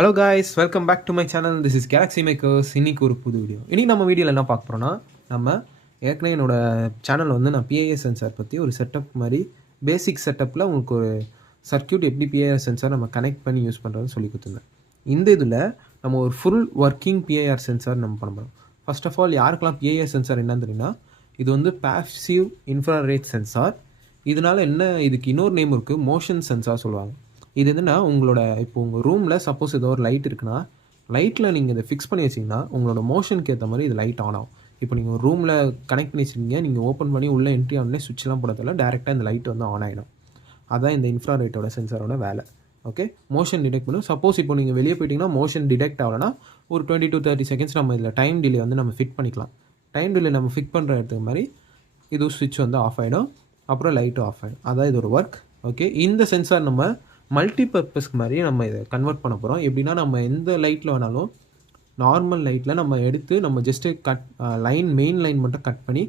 Hello guys, welcome back to my channel. This is Galaxy Makers. இன்றைக்கி ஒரு புது video. இன்றைக்கி நம்ம வீடியோவில் என்ன பார்க்க போகிறோன்னா, நம்ம ஏற்கனவே என்னோடய சேனல் வந்து நான் பிஐஎஸ் சென்சார் பற்றி ஒரு செட்டப் மாதிரி பேசிக் செட்டப்பில் உங்களுக்கு ஒரு சர்க்கியூட் எப்படி பிஐஆர் சென்சார் நம்ம கனெக்ட் பண்ணி யூஸ் பண்ணுறதுன்னு சொல்லி கொடுத்துருந்தேன். இந்த இதில் நம்ம ஒரு ஃபுல் ஒர்க்கிங் பிஐஆர் சென்சார் நம்ம பண்ண போகிறோம். ஃபர்ஸ்ட் ஆஃப் ஆல் யாருக்கெல்லாம் பிஐஆர் சென்சார் என்னன்னு தெரியுன்னா, இது வந்து பாசிவ் இன்ஃப்ராரெட் சென்சார். இதனால் என்ன, இதுக்கு இன்னொரு நேம் இருக்குது, மோஷன் சென்சார் சொல்லுவாங்க. இது என்னென்னா, உங்களோட இப்போ உங்கள் ரூமில் சப்போஸ் ஏதோ ஒரு லைட் இருக்குன்னா, லைட்டில் நீங்கள் இதை ஃபிக்ஸ் பண்ணி வச்சிங்கன்னா உங்களோட மோஷனுக்கு ஏற்ற மாதிரி இது லைட் ஆன் ஆகும். இப்போ நீங்கள் ஒரு ரூமில் கனெக்ட் பண்ணி வச்சுருக்கீங்க, நீங்கள் ஓப்பன் பண்ணி உள்ளே என்ட்ரி ஆனே சுவிட்ச்லாம் போடுறதில்ல, டேரெக்டாக இந்த லைட் வந்து ஆன் ஆகிடும். அதுதான் இந்த இன்ஃப்ராரெட்டோட சென்சாரோட வேலை. ஓகே, மோஷன் டிடெக்ட் பண்ணும். சப்போஸ் இப்போ நீங்கள் வெளியே போயிட்டீங்கன்னா மோஷன் டிடெக்ட் ஆகலைன்னா ஒரு 20 to 30 செகண்ட்ஸ் நம்ம இதில் டைம் டிலே வந்து நம்ம ஃபிட் பண்ணிக்கலாம். டைம் டிலே நம்ம ஃபிட் பண்ணுற இடத்துக்கு மாதிரி இது சுவிட்ச் வந்து ஆஃப் ஆகிடும், அப்புறம் லைட்டும் ஆஃப் ஆகிடும். அதான் இதோட ஒர்க். ஓகே, இந்த சென்சார் நம்ம மல்டி பர்பஸ்க்கு மாதிரி நம்ம இதை கன்வெர்ட் பண்ண போகிறோம். எப்படின்னா, நம்ம எந்த லைட்டில் வேணாலும் நார்மல் லைட்டில் நம்ம எடுத்து நம்ம ஜஸ்ட்டு மெயின் லைன் மட்டும் கட் பண்ணி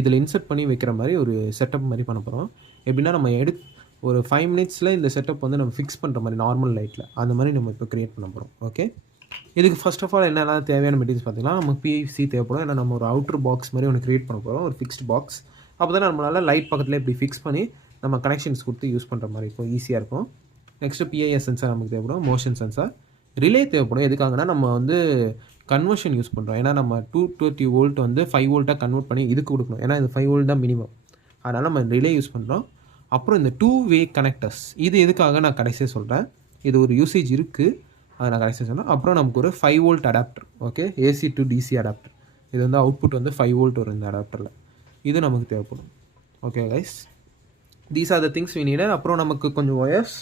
இதில் இன்சர்ட் பண்ணி வைக்கிற மாதிரி ஒரு செட்டப் மாதிரி பண்ண போகிறோம். எப்படின்னா, நம்ம ஒரு 5 மினிட்ஸில் இந்த செட்டப் வந்து நம்ம ஃபிக்ஸ் பண்ணுற மாதிரி நார்மல் லைட்டில் அந்த மாதிரி நம்ம இப்போ க்ரியேட் பண்ண போகிறோம். ஓகே, இதுக்கு ஃபர்ஸ்ட் ஆஃப் ஆல் என்னெல்லாம் தேவையான மெட்டீரியல்ஸ் பார்த்தீங்கன்னா, நமக்கு பிவிசி தேவைப்படும். ஏன்னா நம்ம ஒரு அவுட்ரு பாக்ஸ் மாதிரி ஒன்று க்ரியேட் பண்ண போகிறோம், ஒரு ஃபிக்ஸ்ட் பாக்ஸ். அப்போ தான் நம்மளால் லைட் பக்கத்தில் இப்படி ஃபிக்ஸ் பண்ணி நம்ம கனெக்ஷன்ஸ் கொடுத்து யூஸ் பண்ணுற மாதிரி இருக்கும், ஈஸியாக இருக்கும். நெக்ஸ்ட்டு பிஐஎஸ் சென்சார் நமக்கு தேவைப்படும், மோஷன் சென்சார், ரிலே தேவைப்படும். எதுக்காகனா, நம்ம வந்து கன்வர்ஷன் யூஸ் பண்ணுறோம். ஏன்னா நம்ம 220 வோல்ட் வந்து 5 வோல்ட்டாக கன்வெர்ட் பண்ணி இதுக்கு கொடுக்கணும். ஏன்னா இது 5 வோல்ட் தான் மினிமம். அதனால் நம்ம ரிலே யூஸ் பண்ணுறோம். அப்புறம் இந்த 2-வே கனெக்டர்ஸ், இது எதுக்காக நான் கடைசியாக சொல்கிறேன். இது ஒரு யூசேஜ் இருக்குது, அதை நான் கடைசியாக சொன்னேன். அப்புறம் நமக்கு ஒரு 5 volt adapter. Okay, AC to DC adapter. இது வந்து அவுட்புட் வந்து 5 வோல்ட் வரும் இந்த அடாப்டரில். இது நமக்கு தேவைப்படும். Okay guys, these are the things we needed. அப்புறம் நமக்கு கொஞ்சம் ஒயர்ஸ்,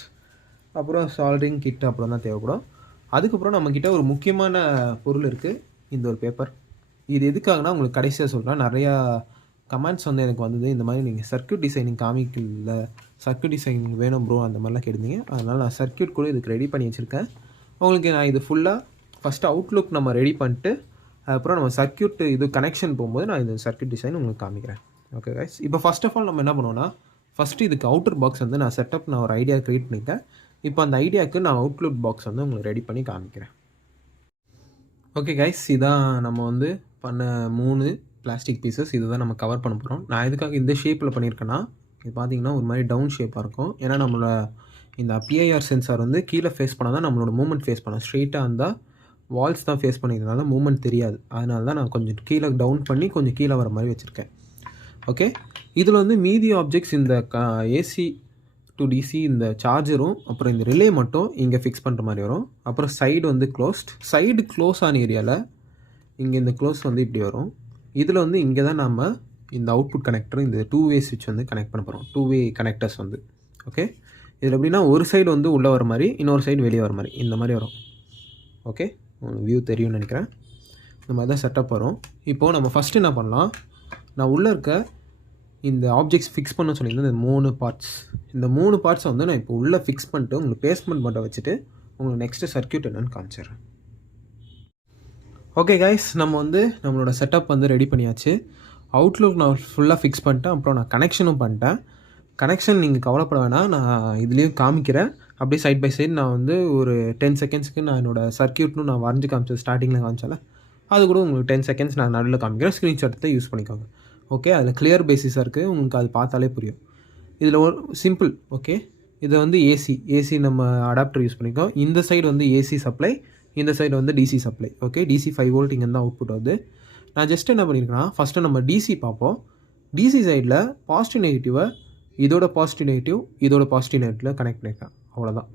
அப்புறம் சால்டரிங் கிட் அப்புறம் தான் தேவைப்படும். அதுக்கப்புறம் நம்மக்கிட்ட ஒரு முக்கியமான பொருள் இருக்குது, இந்த ஒரு பேப்பர். இது எதுக்காகனா, உங்களுக்கு கடைசியாக சொல்கிறேன். நிறையா கமெண்ட்ஸ் வந்து எனக்கு வந்தது, இந்த மாதிரி நீங்கள் சர்க்யூட் டிசைனிங் காமிக்கல, சர்க்யூட் டிசைனிங் வேணும் ப்ரோ அந்த மாதிரிலாம் கேட்டிருந்தீங்க. அதனால் நான் சர்க்யூட் கூட இதுக்கு ரெடி பண்ணி வச்சுருக்கேன். உங்களுக்கு நான் இது ஃபுல்லாக ஃபஸ்ட்டு அவுட்லுக் நம்ம ரெடி பண்ணிட்டு அதுக்கப்புறம் நம்ம சர்க்யூட் இது கனெக்ஷன் போகும்போது நான் இந்த சர்க்யூட் டிசைன் உங்களுக்கு காமிக்கிறேன். ஓகே கைஸ், இப்போ ஃபர்ஸ்ட் ஆஃப் ஆல் நம்ம என்ன பண்ணுவோம்னா, ஃபஸ்ட்டு இதுக்கு அவுட்டர் பாக்ஸ் வந்து நான் ஒரு ஐடியா க்ரியேட் பண்ணிட்டேன். இப்போ அந்த ஐடியாவுக்கு நான் அவுட்லுக் பாக்ஸ் வந்து உங்களுக்கு ரெடி பண்ணி காமிக்கிறேன். ஓகே கைஸ், இதான் நம்ம வந்து பண்ண 3 பிளாஸ்டிக் பீசஸ். இது தான் நம்ம கவர் பண்ண போகிறோம். நான் எதுக்காக இந்த ஷேப்பில் பண்ணியிருக்கேன்னா, இது பார்த்தீங்கன்னா ஒரு மாதிரி டவுன் ஷேப்பாக இருக்கும். ஏன்னா நம்மளோட இந்த பிஐஆர் சென்சார் வந்து கீழே ஃபேஸ் பண்ணால் தான் நம்மளோட மூவ்மெண்ட் ஃபேஸ் பண்ணோம். ஸ்ட்ரெயிட்டாக இருந்தால் வால்ஸ் தான் ஃபேஸ் பண்ணிக்கிறதுனால மூவ்மெண்ட் தெரியாது. அதனால தான் நான் கொஞ்சம் கீழே டவுன் பண்ணி கொஞ்சம் கீழே வர மாதிரி வச்சுருக்கேன். ஓகே, இதில் வந்து மீதி ஆப்ஜெக்ட்ஸ் இந்த ஏசி டு டிசி இந்த சார்ஜரும் அப்புறம் இந்த ரிலே மட்டும் இங்கே ஃபிக்ஸ் பண்ணுற மாதிரி வரும். அப்புறம் சைடு வந்து சைடு க்ளோஸ் ஆன ஏரியாவில் இங்கே இந்த க்ளோஸ் வந்து இப்படி வரும். இதில் வந்து இங்கே தான் நம்ம இந்த அவுட்புட் கனெக்டர், இந்த 2-வே ஸ்விட்ச் வந்து கனெக்ட் பண்ண போகிறோம். 2-வே கனெக்டர்ஸ் வந்து. ஓகே, இதில் எப்படின்னா ஒரு சைடு வந்து உள்ளே வர மாதிரி, இன்னொரு சைடு வெளியே வர மாதிரி, இந்த மாதிரி வரும். ஓகே, உங்களுக்கு வியூ தெரியும்னு நினைக்கிறேன். இந்த மாதிரி தான் செட்டப் வரும். இப்போது நம்ம ஃபஸ்ட்டு என்ன பண்ணலாம், நான் உள்ளே இருக்க இந்த ஆப்ஜெக்ட்ஸ் ஃபிக்ஸ் பண்ண சொல்லியிருந்தேன். இந்த 3 பார்ட்ஸை வந்து நான் இப்போ உள்ளே ஃபிக்ஸ் பண்ணிட்டு உங்களுக்கு பேஸ்மெண்ட் மட்டும் வச்சுட்டு உங்களுக்கு நெக்ஸ்ட்டு சர்க்யூட் என்னென்னு காமிச்சிடுறேன். ஓகே கைஸ், நம்ம வந்து நம்மளோட செட்டப் வந்து ரெடி பண்ணியாச்சு. அவுட்லுக் நான் ஃபுல்லாக ஃபிக்ஸ் பண்ணிட்டேன். அப்புறம் நான் கனெக்ஷனும் பண்ணிட்டேன். கனெக்ஷன் நீங்கள் கவலைப்பட வேணாம், நான் இதுலேயும் காமிக்கிறேன். அப்படியே சைட் பை சைடு நான் வந்து ஒரு 10 செகண்ட்ஸ்க்கு நான் என்னோடய சர்க்யூட்னு நான் வரைஞ்சி காமிச்சது, ஸ்டார்டிங்கில் காமிச்சால அது கூட உங்களுக்கு 10 செகண்ட்ஸ் நான் நடுவில் காமிக்கிறேன். ஸ்க்ரீன்ஷாட்டை யூஸ் பண்ணிக்கோங்க. ஓகே, அதில் கிளியர் பேசிஸாக இருக்குது, உங்களுக்கு அது பார்த்தாலே புரியும். இதில் ஒரு சிம்பிள். ஓகே, இதை வந்து ஏசி நம்ம அடாப்டர் யூஸ் பண்ணிக்கோம். இந்த சைடு வந்து ஏசி சப்ளை, இந்த சைடு வந்து DC supply. Okay, DC 5 volt இங்கே தான் அவுட்புட் வருது. நான் ஜஸ்ட் என்ன பண்ணியிருக்கேன்னா, ஃபஸ்ட்டு நம்ம டிசி பார்ப்போம். டிசி சைடில் பாசிட்டிவ் நெகட்டிவை இதோட பாசிட்டிவ் நெகட்டிவில் கனெக்ட் பண்ணியிருக்கேன், அவ்வளோதான்.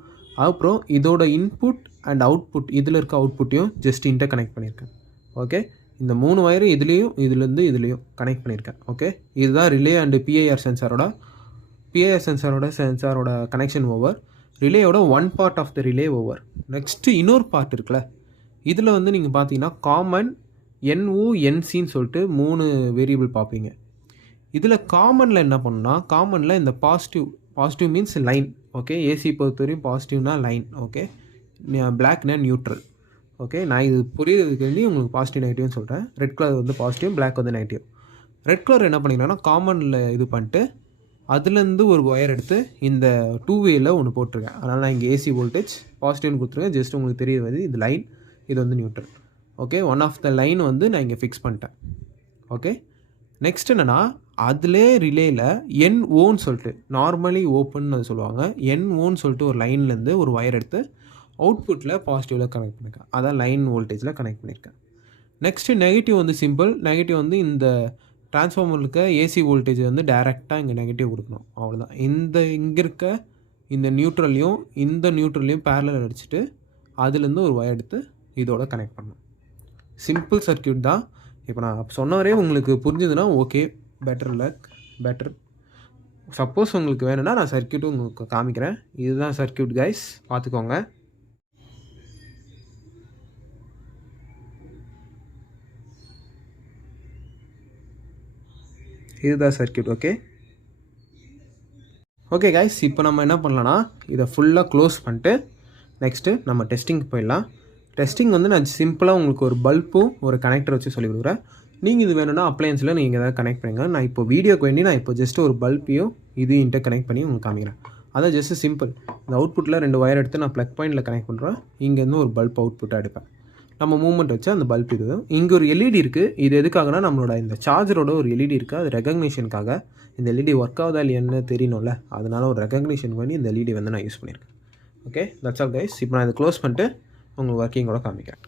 அப்புறம் இதோட இன்புட் அண்ட் அவுட்புட், இதில் இருக்க அவுட்புட்டையும் ஜஸ்ட் இன்டர் கனெக்ட் பண்ணியிருக்கேன். ஓகே, இந்த 3 வயரும் இதுலேயும் கனெக்ட் பண்ணியிருக்கேன். ஓகே, இதுதான் ரிலே அண்டு பிஐஆர் சென்சாரோட கனெக்ஷன் ஓவர். ரிலேயோட 1 part of the relay over. Next இன்னொரு பார்ட் இருக்குல்ல, இதில் வந்து நீங்கள் பார்த்தீங்கன்னா காமன் NONCன்னு சொல்லிட்டு 3 வேரியபிள் பார்ப்பீங்க. இதில் காமனில் என்ன பண்ணணும்னா, காமனில் இந்த positive means line. Okay, AC பொறுத்தவரையும் பாசிட்டிவ்னா லைன். ஓகே, பிளாக்னா நியூட்ரல். ஓகே, நான் இது புரியுறதுக்கு வேண்டி உங்களுக்கு பாசிட்டிவ் நெகட்டிவ்னு சொல்கிறேன். ரெட் கலர் வந்து பாசிட்டிவ், பிளாக் வந்து நெகட்டிவ். ரெட் கலர் என்ன பண்ணிக்கலாம்னா காமனில் இது பண்ணிட்டு அதுலேருந்து ஒரு ஒயர் எடுத்து இந்த 2 வேயில் ஒன்று போட்டிருக்கேன். அதனால் நான் இங்கே ஏசி வோல்டேஜ் பாசிட்டிவ்னு கொடுத்துருக்கேன். ஜஸ்ட் உங்களுக்கு தெரிய வருது இது லைன், இது வந்து neutral. Okay, one of the line வந்து நான் இங்கே ஃபிக்ஸ் பண்ணிட்டேன். ஓகே, நெக்ஸ்ட் என்னென்னா அதிலே ரிலேயில் NOன்னு சொல்லிட்டு நார்மலி ஓப்பன் அது சொல்லுவாங்க. NOன்னு சொல்லிட்டு ஒரு லைன்லேருந்து ஒரு ஒயர் எடுத்து அவுட்புட்டில் பாசிட்டிவில் கனெக்ட் பண்ணியிருக்கேன். அதான் லைன் வோல்டேஜில் கனெக்ட் பண்ணியிருக்கேன். நெக்ஸ்ட்டு நெகட்டிவ் வந்து சிம்பிள். நெகட்டிவ் வந்து இந்த ட்ரான்ஸ்ஃபார்மரில் இருக்க ஏசி வோல்டேஜ் வந்து டைரெக்டாக இங்கே நெகட்டிவ் கொடுக்கணும். அவ்வளோதான். இங்கே இருக்க இந்த நியூட்ரல்லையும் பேரலல் அடிச்சுட்டு அதுலேருந்து ஒரு ஒயர் எடுத்து இதோட கனெக்ட் பண்ணணும். சிம்பிள் சர்க்கியூட் தான். இப்போ நான் சொன்னவரே உங்களுக்கு புரிஞ்சுதுன்னா ஓகே, பெட்டர். சப்போஸ் உங்களுக்கு வேணும்னா நான் சர்க்கியூட்டும் உங்களுக்கு காமிக்கிறேன். இதுதான் சர்க்கியூட் கைஸ், பார்த்துக்கோங்க. இதுதான் சர்க்கியூட். ஓகே கைஸ், இப்போ நம்ம என்ன பண்ணலான்னா இதை ஃபுல்லாக க்ளோஸ் பண்ணிட்டு நெக்ஸ்ட்டு நம்ம டெஸ்டிங் போயிடலாம். டெஸ்டிங் வந்து நான் சிம்பிளாக உங்களுக்கு ஒரு பல்பும் ஒரு கனெக்டர் வச்சு சொல்லி கொடுக்குறேன். நீங்கள் இது வேணும்னா அப்ளையன்ஸில் நீங்கள் எதாவது கனெக்ட் பண்ணுங்க. நான் இப்போ வீடியோக்கு வேண்டி நான் இப்போ ஜஸ்ட் ஒரு பல்பையும் இன்டர் கனெக்ட் பண்ணி உங்களுக்கு காமிக்கிறேன். அதான் ஜஸ்ட் சிம்பிள். இந்த அவுட்புட்டில் 2 ஒயர் எடுத்து நான் ப்ளக் பாயிண்டில் கனெக்ட் பண்ணுறேன். இங்கேருந்து ஒரு பல்ப் அவுட்புட்டாக எடுப்பேன். நம்ம மூவ்மெண்ட் வச்சு அந்த பல்ப் இது. இங்கே ஒரு எல்இடி இருக்குது. இது எதுக்காகனா நம்மளோட இந்த சார்ஜரோட ஒரு எல்இடி இருக்குது. அது ரெகக்னேஷனுக்காக. இந்த எல்இடி ஒர்க் ஆகுதா இல்லையான்னு தெரியணும்ல, அதனால ஒரு ரெகக்னேஷன் பண்ணி இந்த எல்இடி வந்து நான் யூஸ் பண்ணியிருக்கேன். Okay, that's all guys. இப்போ நான் இதை க்ளோஸ் பண்ணிட்டு உங்களுக்கு ஒர்க்கிங்கோட காமிக்கிறேன்.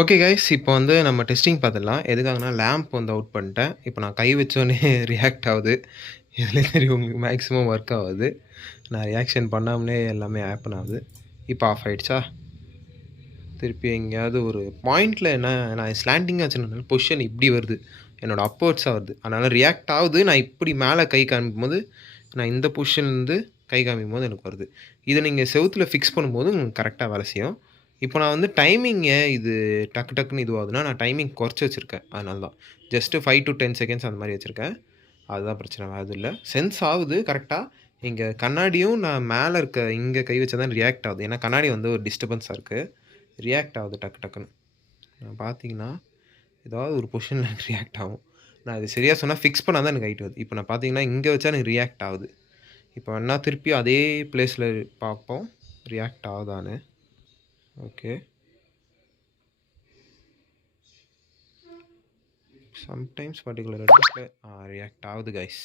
ஓகே கைஸ், இப்போ வந்து நம்ம டெஸ்டிங் பார்த்துடலாம். எதுக்காகனா லேம்ப் வந்து அவுட் பண்ணிட்டேன். இப்போ நான் கை வச்சோடனே ரியாக்ட் ஆகுது. இதில் தெரியும் உங்களுக்கு மேக்ஸிமம் ஒர்க் ஆகுது. நான் ரியாக்ஷன் பண்ணாமலே எல்லாமே ஆப்பன் ஆகுது. இப்போ ஆஃப் ஆகிடுச்சா? திருப்பி எங்கேயாவது ஒரு பாயிண்டில் என்ன நான் ஸ்லாண்டிங்காக வச்சுருந்தனால பொசிஷன் இப்படி வருது, என்னோடய அப்போர்ட்ஸாக வருது. அதனால் ரியாக்ட் ஆகுது. நான் இப்படி மேலே கை காமிக்கும் போது நான் இந்த பொசிஷன்லேருந்து கை காமிக்கும் போது எனக்கு வருது. இதை நீங்கள் செவுத்தில் ஃபிக்ஸ் பண்ணும்போது உங்களுக்கு கரெக்டாக வேலை செய்யும். இப்போ நான் வந்து டைமிங்கை இது டக்குன்னு இதுவாகுதுன்னா நான் டைமிங் குறைச்சி வச்சுருக்கேன். அதனால தான் ஜஸ்ட்டு 5 to 10 seconds அந்த மாதிரி வச்சுருக்கேன். அதுதான் பிரச்சனை, அது இல்லை. சென்ஸ் ஆகுது கரெக்டாக. இங்கே கண்ணாடியும் நான் மேலே இருக்க இங்கே கை வச்சா தான் ரியாக்ட் ஆகுது. ஏன்னா கண்ணாடி வந்து ஒரு டிஸ்டர்பன்ஸாக இருக்குது. ரியாக்ட் ஆகுது டக்குன்னு. நான் பார்த்தீங்கன்னா ஏதாவது ஒரு பொசிஷனில் ரியாக்ட் ஆகும். நான் இது சரியாக சொன்னால் ஃபிக்ஸ் பண்ணால் தான் எனக்கு ஹைட் வருது. இப்போ நான் பார்த்தீங்கன்னா இங்கே வச்சா எனக்கு ரியாக்ட் ஆகுது. இப்போ வேணா திருப்பி அதே பிளேஸில் பார்ப்போம் ரியாக்ட் ஆகுதான்னு. ஓகே, சம்டைம்ஸ் பர்டிகுலர் இடத்துல ரியாக்ட் ஆகுது guys.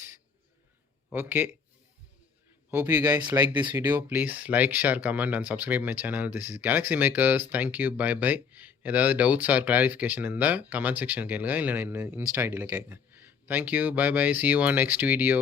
Okay, hope you guys like this video. Please like, share, comment and subscribe my channel. This is Galaxy Makers. Thank you, bye bye. ஏதாவது டவுட்ஸ் ஆர் கிளாரிஃபிகேஷன் இருந்தால் comment section கேளுங்க, இல்லை Insta ஐடியில் கேட்குங்க. Thank you, bye bye, see you on next video.